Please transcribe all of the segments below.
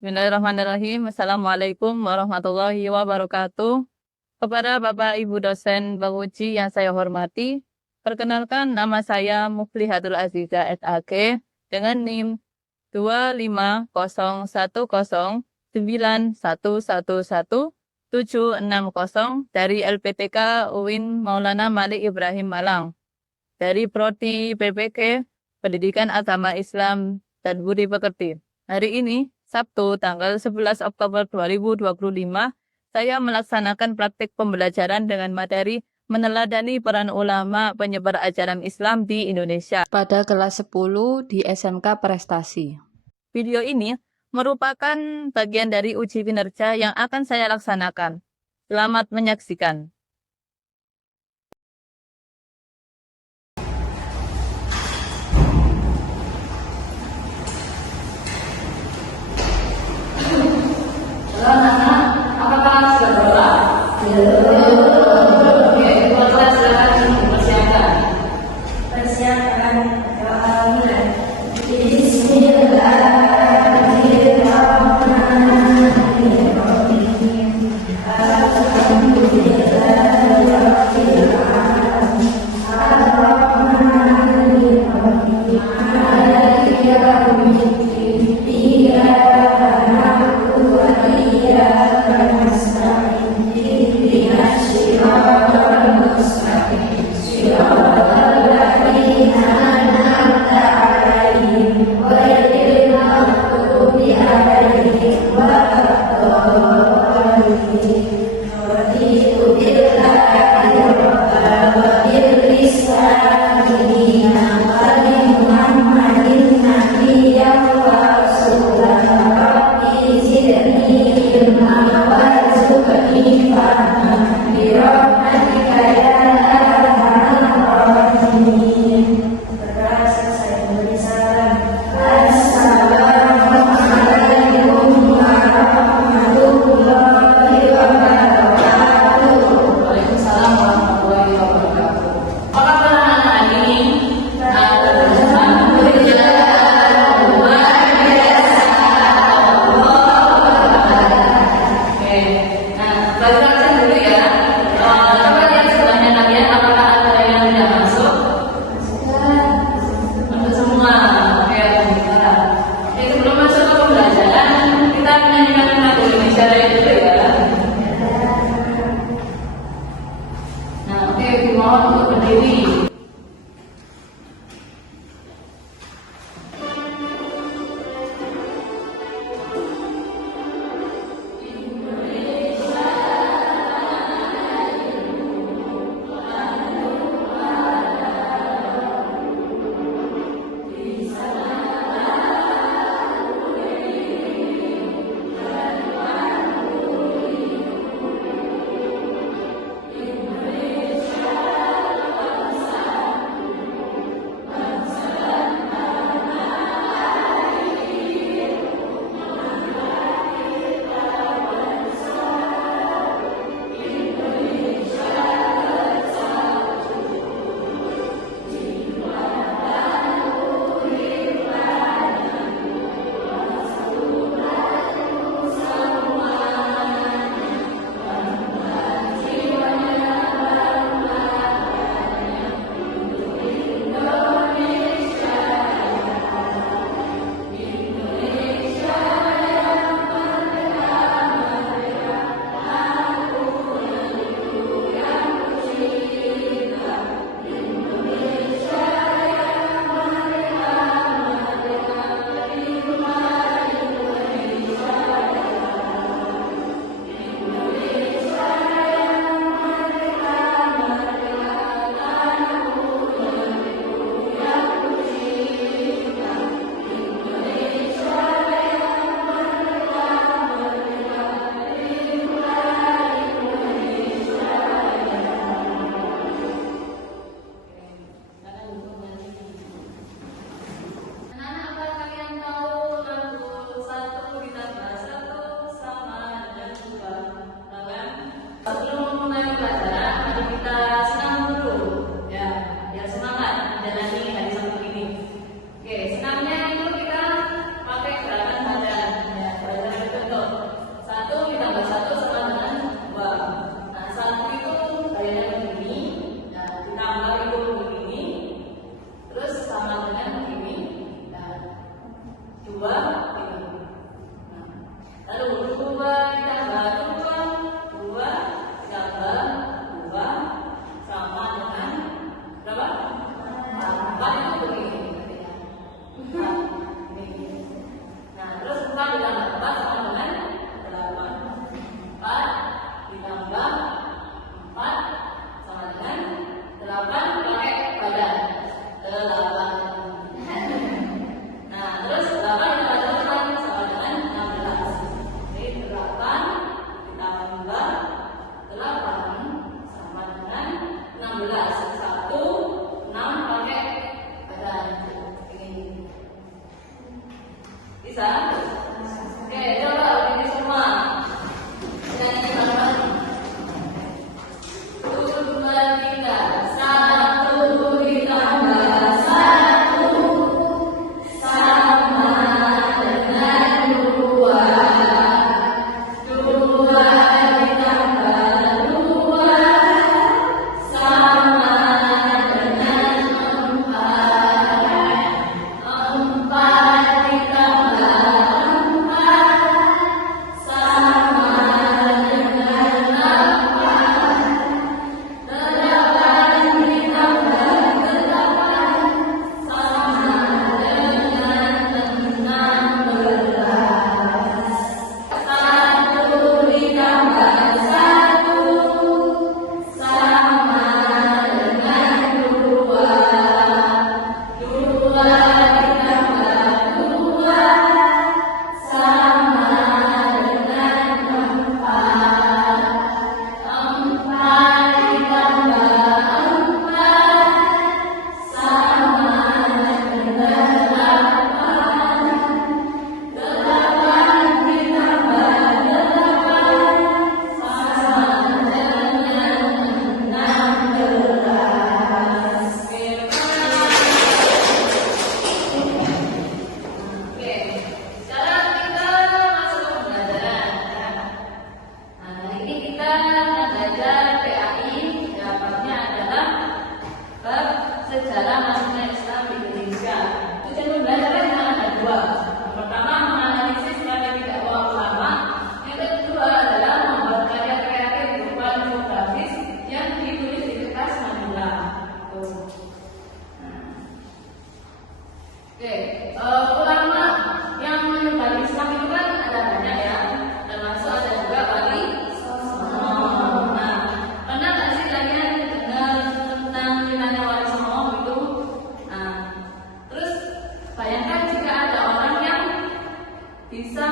Bismillahirrahmanirrahim. Assalamualaikum warahmatullahi wabarakatuh. Kepada Bapak Ibu dosen Bang Uji yang saya hormati, perkenalkan nama saya Muflihatul Aziza SAG dengan NIM 25109111760 dari LPTK UIN Maulana Malik Ibrahim Malang, dari Prodi PPK Pendidikan Agama Islam dan Budi Pekerti. Hari ini, Sabtu, tanggal 11 Oktober 2025, saya melaksanakan praktik pembelajaran dengan materi meneladani peran ulama penyebar ajaran Islam di Indonesia pada kelas 10 di SMK Prestasi. Video ini merupakan bagian dari uji kinerja yang akan saya laksanakan. Selamat menyaksikan. Halo anak-anak, apakah sudah berdoa? Oke, keluarga silakan dipersiapkan. Persiapkan doa mulai. Bismillahirrahmanirrahim. Alhamdulillah.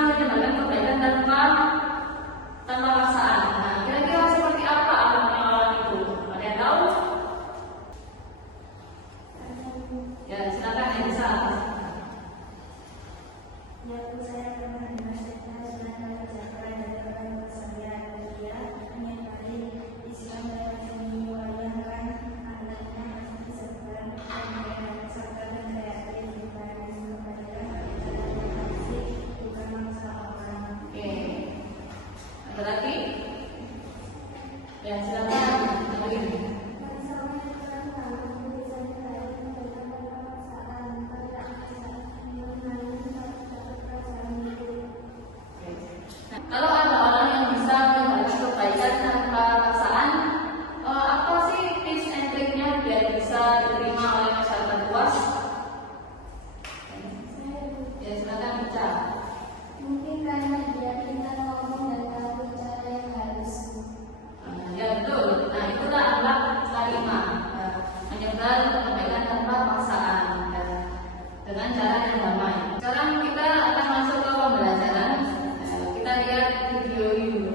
menyenangkan kebaikan tanpa paksaan. Nah, kira-kira seperti apa akhlaknya orang itu? Ada yang tahu? Ya, silakan yang bisa. Ya, saya pernah dengar cerita tentang percakapan dari orang keseharian dia menyadari Islam dalam mewajarkan anaknya masih sebar dan kreatif bukan kepada bukan maksa orang. Oke. Ada lagi? Ya, silakan. Lagi. Kalau ada orang yang bisa membagi kebaikan tanpa paksaan, apa sih tips and triknya biar bisa diterima oleh masyarakat luas? Ya, silakan baca. Mungkin karena dia pintar ngomong dan tahu cara yang harus. Ya betul. Nah, itulah akhlak karimah, menyebar kebaikan tanpa paksaan dengan cara yang damai. Sekarang kita akan masuk ke pembelajaran. Kita lihat video ini dulu.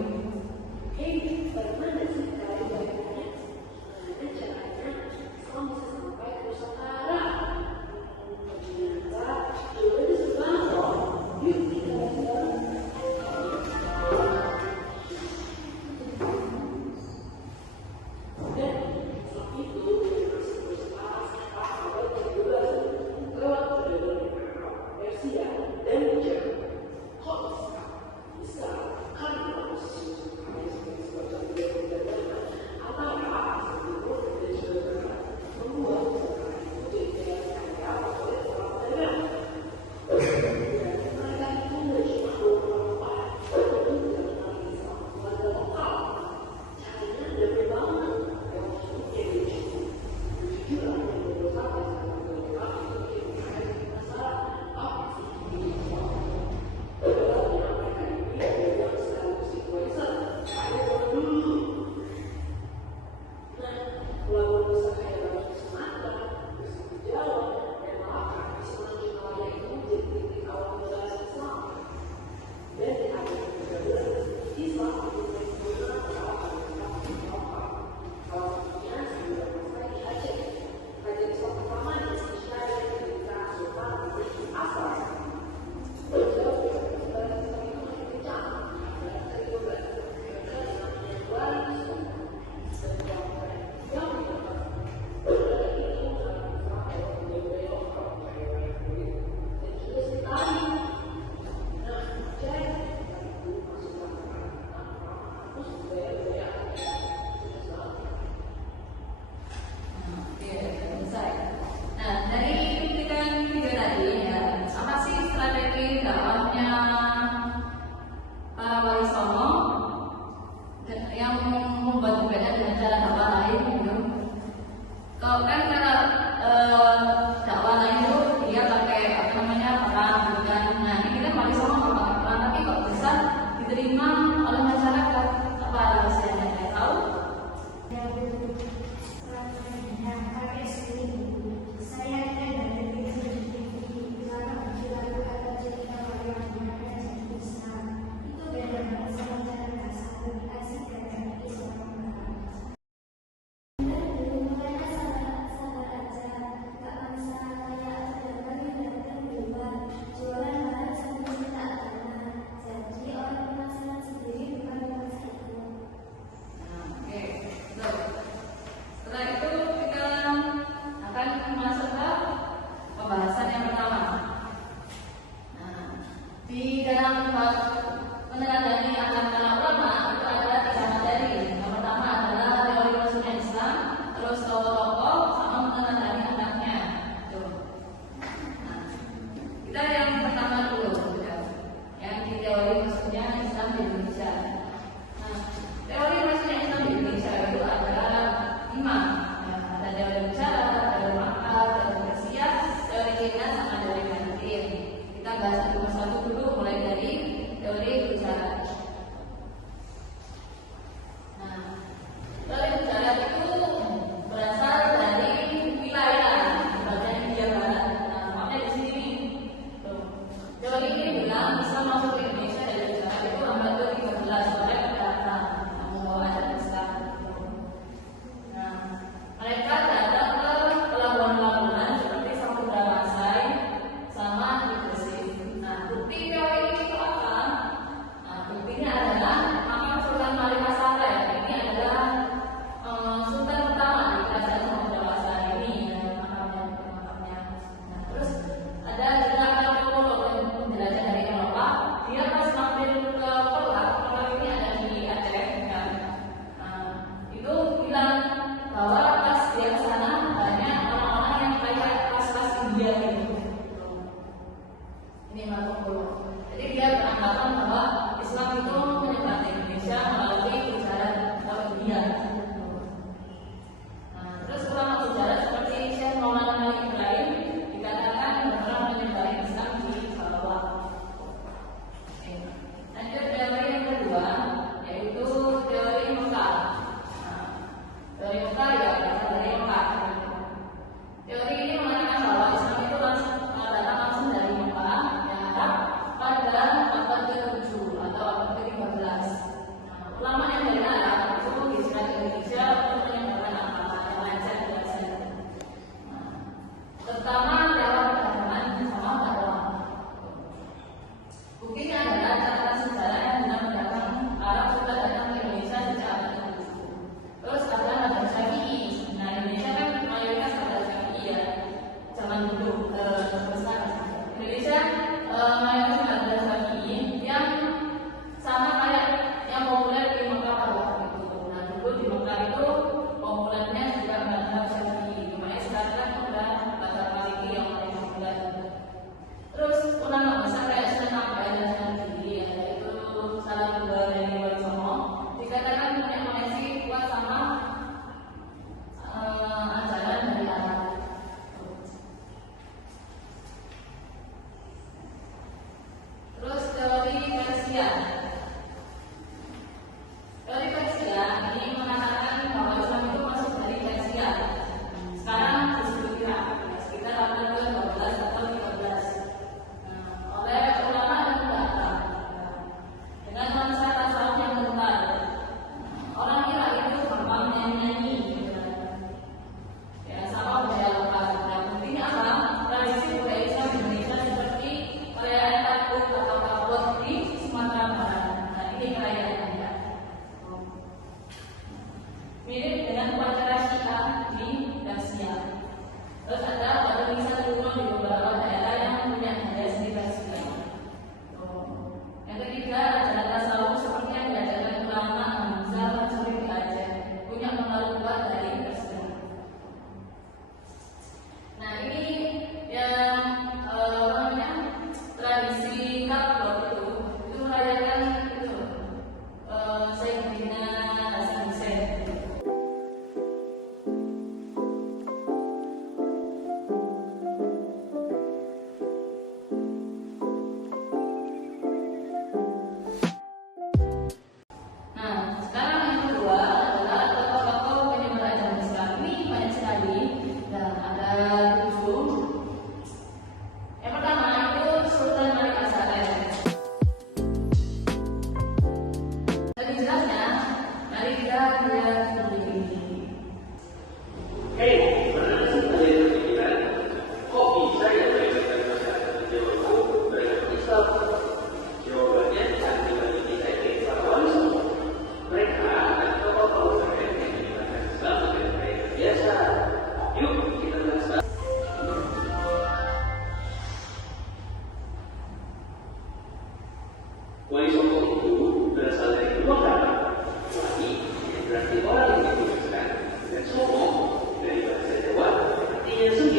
Nah, dari cuplikan video tadi ya, apa sih strategi dakwahnya para wali songo yang membuat berbeda dengan cara dakwah lain gitu? Kalau kan cara dakwah lain itu dia pakai apa namanya perang, bukan? Nah, ini kan wali songo nggak pakai perang, tapi kok bisa diterima oleh masyarakat? Apa alasannya? Saya tahu? Setelah itu kita akan masuk ke pembahasan yang pertama. Nah, di dalam meneladani akhlak para ulama itu ada 3 materi. Yang pertama adalah teori maksudnya Islam, terus tokoh-tokoh sama meneladani akhlaknya. Nah, kita yang pertama dulu, yang di teori maksudnya Islam di Indonesia. Nah, teori maksudnya Islam di Indonesia itu adalah 5. Ada teori bicara, teori makar, teori bersiap, teori kiat, sama teori mantin. Kita bahas satu persatu dulu, mulai dari teori bicara. Songo itu berasal dari dua kata. Wali berarti orang yang ditugaskan, dan Songo dari bahasa Jawa artinya 9.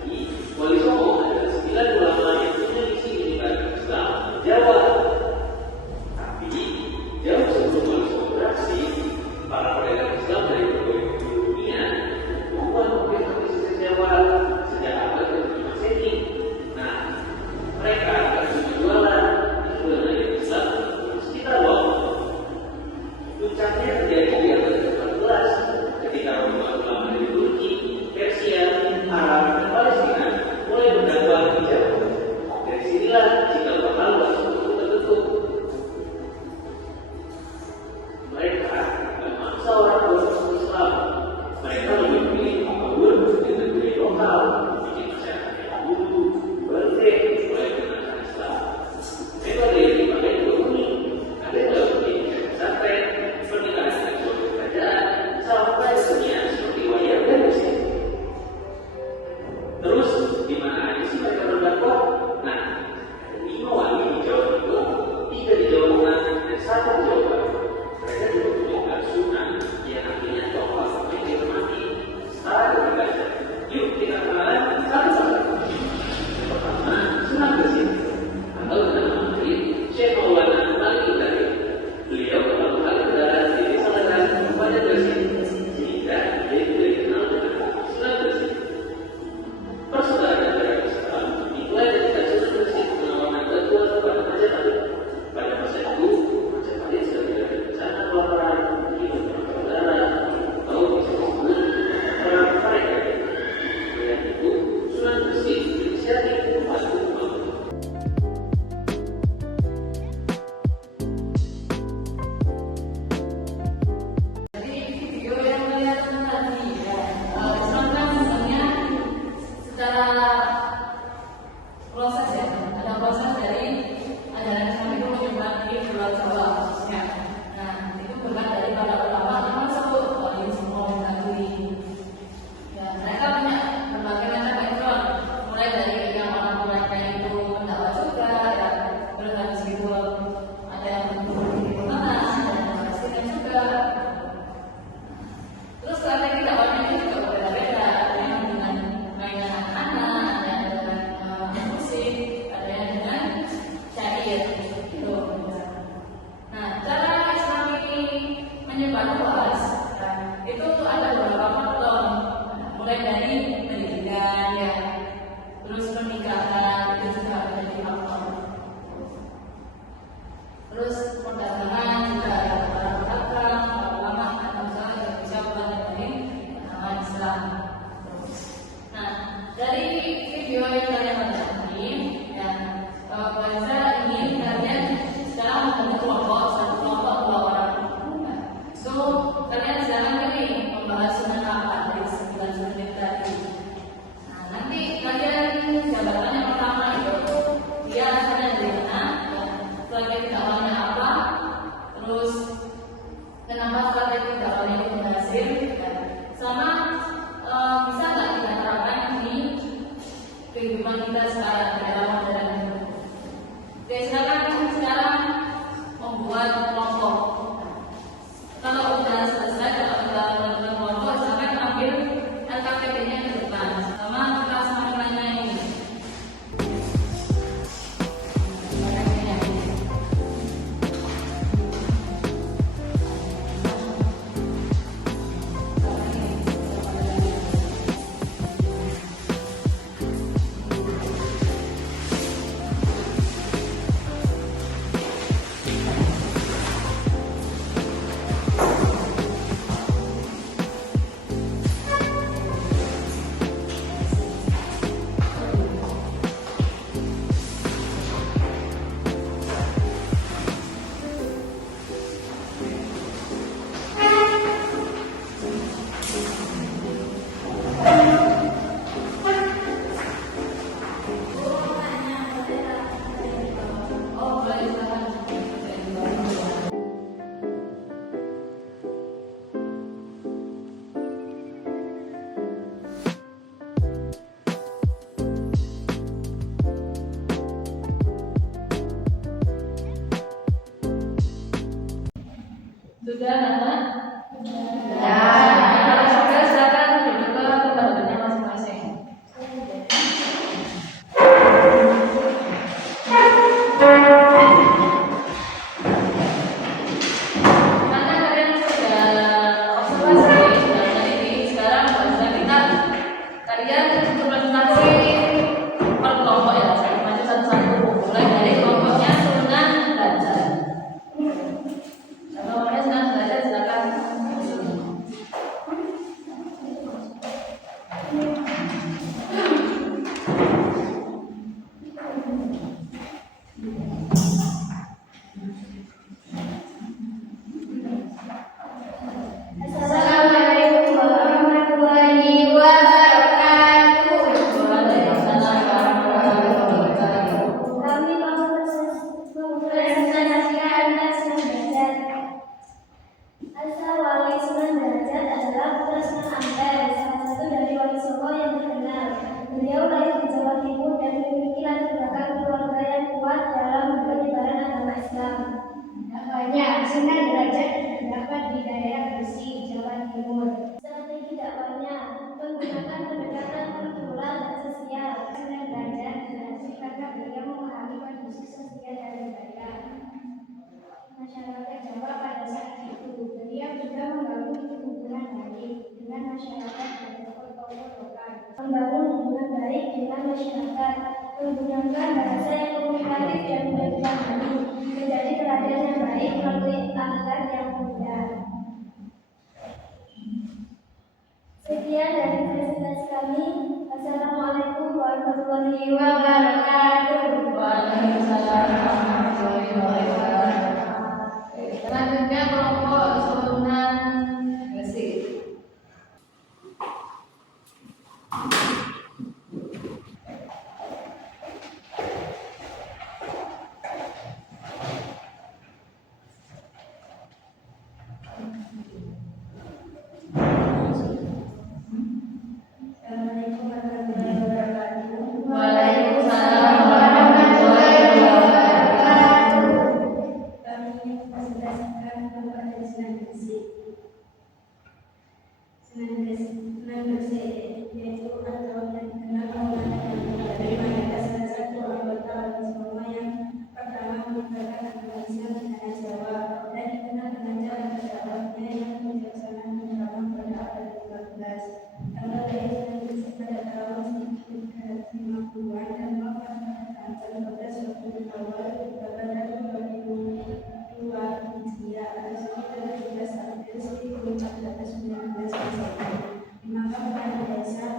Jadi Wali Songo adalah 9 ulama yang punya misi menyebar Islam di Jawa. Tapi jauh sebelum Wali Songo beraksi, para pedagang Islam dari berbagai penjuru dunia membuat mobil bisnis Jawa sejak abad ke-7 Masehi. Nah, mereka berjualan itu dengan Islam sekitar waktu. Puncaknya terjadi di abad ke-14 ketika ulama dari Turki, Persia, Arab, dan Palestina mulai berdakwah di Jawa. Dari sinilah cikal bakal Wali Songo terbentuk. Mereka memaksa orang beragama Islam. Mereka lebih memilih apapun dengan budaya lokal, bikin masyarakat yang dulu berdek mulai mengenalkan Islam. Metode yang dipakai juga unik. Ada yang bikin pesantren, pernikahan dengan suatu kerajaan, sampai kesenian seperti wayang dan musik. Terus di mana aja sih mereka berdakwah? Nah, ada 5 wali di Jawa Timur, 3 di Jawa Tengah, dan 1 di Jawa Barat. Mereka juga punya sunnah yang akhirnya tokoh yang dihormati. Sekarang kita belajar. Yuk kita kenalan satu-satu. Yang pertama, Sunan Gresik atau nama asli Syekh Maulana Malik Ibrahim. Beliau pertama kali berada di desa Ladang, Kabupaten Gresik, sehingga dia juga dikenal dengan Sunan Gresik. Persaudaraan beragama Islam dimulai ketika Sunan Gresik menawarkan bantuan kepada Majapahit. Pada masa itu, Majapahit sedang menghadapi bencana kelaparan di beberapa saudara atau bisa disebut perang mereka. Dengan itu, Sunan Gresik berinisiatif membantu membangun. Jadi video yang melihat tadi Islam kan sebenarnya secara proses ya, ada proses dari ajaran Islam itu menyebar di Pulau Jawa khususnya. Nah, itu berkat dari para ulama yang tersebut, Wali Songo Tadi. Ya, mereka punya berbagai macam background, mulai dari yang orang mereka itu pendakwah juga, ya, terus habis itu ada yang di mana, ada yang Palestina juga. Terus strategi dakwahnya itu juga berbeda-beda, ada yang dengan mainan anak-anak, ada yang dengan musik, ada yang dengan syair gitu. Nah, cara Islam ini menyebar luas, itu ada beberapa faktor, mulai dari pendidikan, ya, terus pernikahan itu juga menjadi faktor. Terus perdagangan juga ada para pedagang, para ulama, dan usaha yang bisa dari penanaman Islam. Nah, dari video yang kalian tonton ini, ya, saya ingin kalian sekarang membentuk kelompok, satu kelompok 2 orang. Nah, so kalian sekarang ini membahas sunnah apa dari 9 sunnah tadi. Nah, nanti kalian jabatan yang pertama itu dia asalnya dari mana, strategi dakwahnya apa, terus kenapa strategi dakwahnya itu berhasil, sama bisa nggak kita terapkan di kehidupan kita sekarang di dalam modern. Oke, sekarang membuat kelompok. Kalau udah selesai, kalau kita membuat kelompok, silakan ambil LKPD-nya ke depan sama kelas lainnya ini. Sudah, Nana? Ya. Kalau sudah, silakan duduk ke tempatnya masing-masing. Mana kalian sudah observasi, sudah meneliti? Sekarang bahasa kita kalian presentasi per kelompok ya, saya maju satu-satu. Mulai dari kelompoknya sunan belajar. Kelompoknya sunan belajar, silakan. Assalamualaikum warahmatullahi wabarakatuh. Waalaikumsalam warahmatullahi wabarakatuh. Kami mempresentasikan tentang Sunan Derajat. Asal-wali Sunan Derajat adalah putra Sunan Ampel, salah satu dari wali Solo yang terkenal. Beliau lahir di Jawa Timur dan memiliki latar belakang keluarga yang kuat dalam penyebaran agama Islam. Namanya Sunan Derajat terdapat di daerah Gresik, Jawa Timur. Strategi dakwahnya menggunakan pendekatan kultural dan sosial. Sunan Derajat berhasil karena beliau memahami kondisi sosial dan budaya masyarakat Jawa pada saat itu. Beliau juga membangun hubungan baik dengan masyarakat dan tokoh-tokoh lokal. Membangun hubungan baik dengan masyarakat, menggunakan bahasa yang komunikatif dan mudah dipahami, menjadi teladan yang baik melalui akhlak yang mulia. Sekian dari presentasi kami. Assalamualaikum warahmatullahi wabarakatuh. Waalaikumsalam warahmatullahi wabarakatuh. Selanjutnya kelompok Sunan Gresik. Assalamualaikum warahmatullahi wabarakatuh. Waalaikumsalam warahmatullahi wabarakatuh. Kami mempresentasikan kelompok dari Sunan Gresik. Sunan Gresik yaitu atau yang dikenal dari mayoritas salah satu anggota wali Songo yang pertama menyebarkan agama Islam di tanah Jawa dan dikenal dengan cara berdakwahnya yang bijaksana terutama pada abad ke-14. Tanggal lahir Sunan Gresik pada tahun 1350-an dan wafat pada tanggal 12 Rabiul Awal pada tahun 2002 Hijriah atau sekitar 17 April 1419 Masehi. Dimakamkan di desa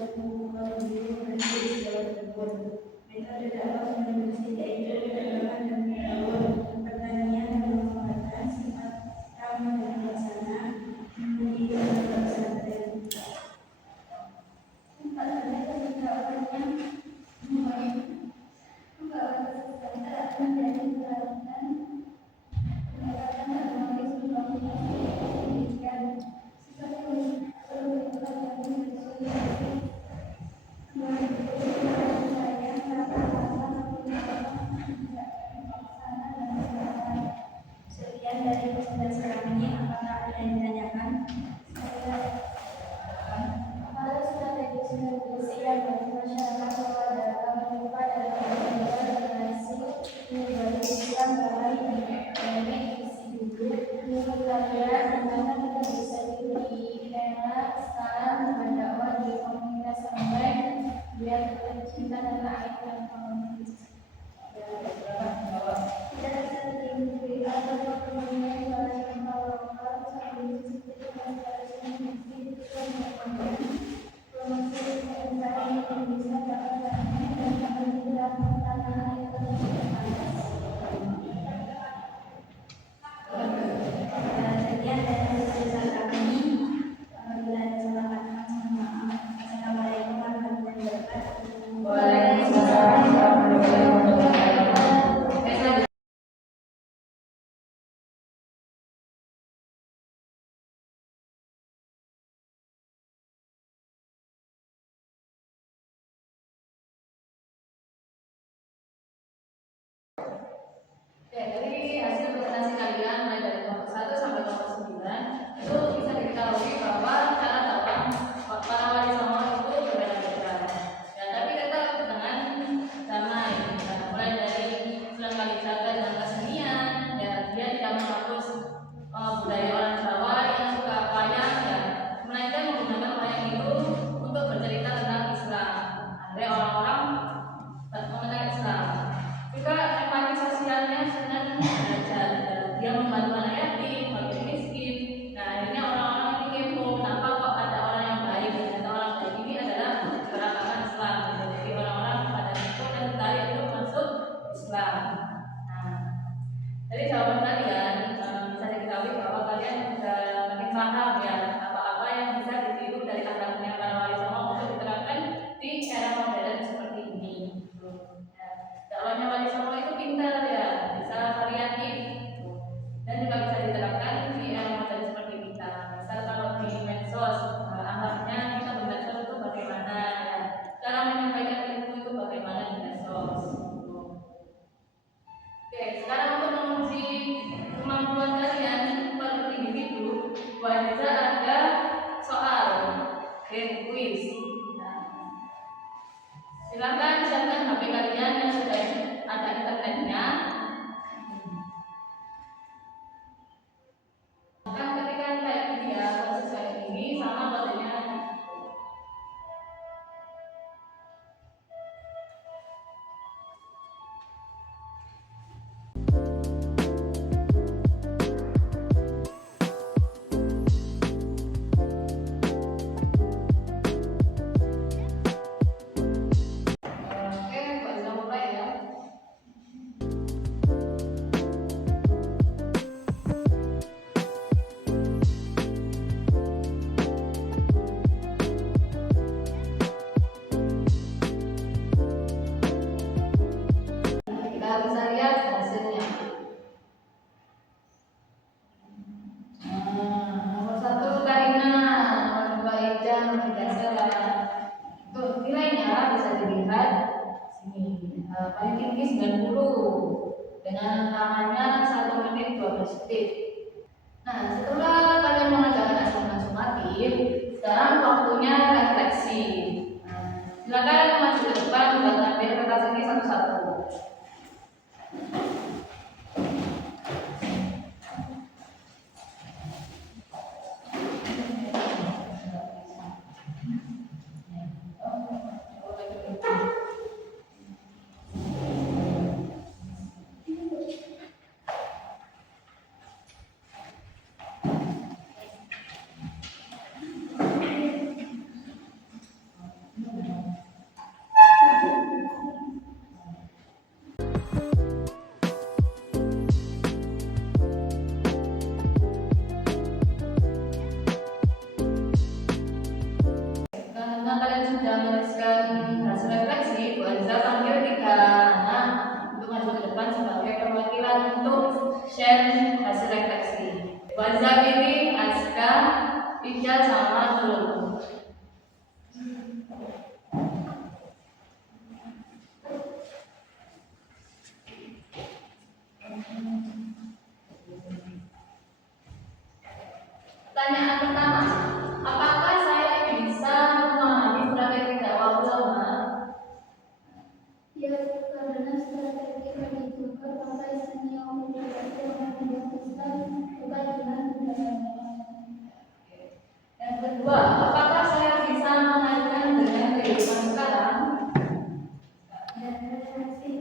suku Waluyo Gresik, Jawa Timur. Metode dakwah Sunan Gresik yaitu perdagangan dan bergaul, pertanian dan pengobatan, sifat ramah dan bijaksana, pendidikan dan pesantren. Sekian dari presentasi kami. Apakah ada yang ditanyakan? Apa strategi Sunan Gresik yang bagi masyarakat Jawa dalam menyukai dan menjaga generasi menyebarkan Islam baik dari sisi dulu, menurut kalian gimana kita bisa diberi sekarang dengan dakwah di komunitas yang baik biar kita cinta dan air dan komunitas. Kita bisa diberi atau perkembangan oleh lokal sambil menciptakan promosi UMKM Indonesia dapat dan alhamdulillah tanah air sekian dari presentasi kami. Apabila ada salah kata, mohon maaf. Assalamualaikum warahmatullahi wabarakatuh. Waalaikumsalam Oke, dari hasil presentasi kalian mulai dari kelompok 1 sampai kelompok 9 itu bisa diketahui bahwa cara dakwah para wali songo itu berbeda-beda. Ya, tapi tetap dengan damai. Ya, mulai dari Sunan Kalijaga dan kesenian, ya dia tidak menghapus budaya orang Jawa yang suka wayang, ya melainkan menggunakan wayang itu untuk bercerita tentang Islam. Ada orang-orang mengenal Islam. Juga empati sosialnya Sunan belajar, dia membantu anak yatim, fakir miskin. Nah akhirnya orang-orang ini kepo, kenapa kok ada orang yang baik, dan orang baik ini adalah beragama Islam. Jadi orang-orang pada itu dan tertarik untuk masuk Islam. Nah dari jawaban kalian bisa diketahui bahwa kalian sudah makin paham ya apa-apa yang bisa ditiru dari akhlaknya para wali songo untuk diterapkan di era modern seperti ini. Dakwahnya wali songo itu pintar ya, bisa variatif dan juga bisa diterapkan di era modern seperti kita. Misal kalau di medsos, akhlaknya kita bermedsos itu bagaimana ya, cara menyampaikan ilmu itu bagaimana di medsos. Oke, sekarang untuk menguji kemampuan kalian per individu, wajib ada soal quiz. Silakan siapkan HP kalian yang sudah ada internetnya. Akan ketikkan kayak gini ya, proses kayak gini sama kodenya. Oke, bisa mulai ya. Kita bisa lihat hasilnya. Nomor 1 Karina, nomor 2 Eja, nomor 3 Sela. Tuh nilainya bisa dilihat sini. Paling tinggi 90 dengan lamanya 1 menit 12 detik. Nah, setelah kalian mengerjakan hasil sumatif, sekarang waktunya refleksi. Silakan maju ke depan dan ambil kertas ini satu-satu. Karena kalian sudah menuliskan hasil refleksi, Bu Anza panggil 3 anak untuk maju ke depan sebagai perwakilan untuk share hasil refleksi. Bu Anza pilih Aska, Ija, sama Nurul. Pertanyaan pertama, apakah saya bisa memahami strategi dakwah ulama? Ya, karena strategi bagi juga pakai seni komunikasi yang memutuskan bukan dengan budayanya. Yang kedua, apakah saya bisa mengaitkan dengan kehidupan sekarang? Dan refleksi,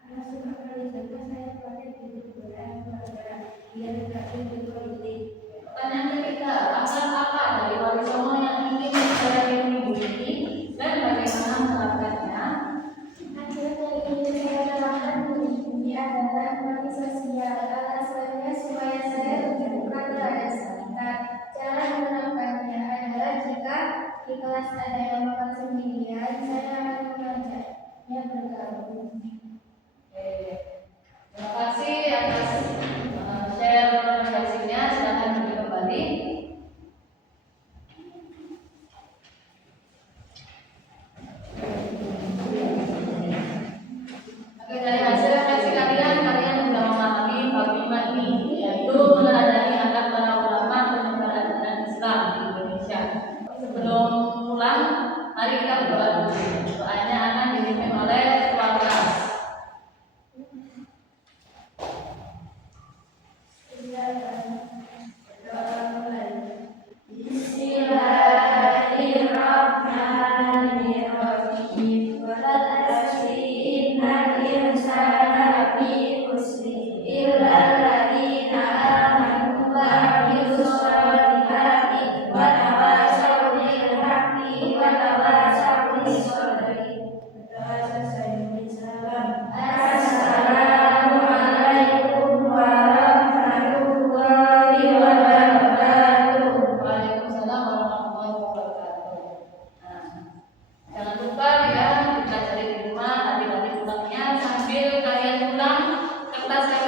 karena suka kali juga saya pakai di budaya keluarga, biar tidak lebih politik. Pertanyaan ketiga, akhlak apa dari wali songo yang ingin saya miliki dan bagaimana menerapkannya? Akhirnya yang ingin saya terapkan ini adalah empati sosial. Alasannya supaya saya terbuka terhadap sekitar. Cara menerapkannya adalah jika di kelas ada yang makan sendirian, saya akan mengajaknya bergabung. Terima kasih atas share refleksinya. Silakan duduk kembali. Oke, dari hasil refleksi kalian Kertas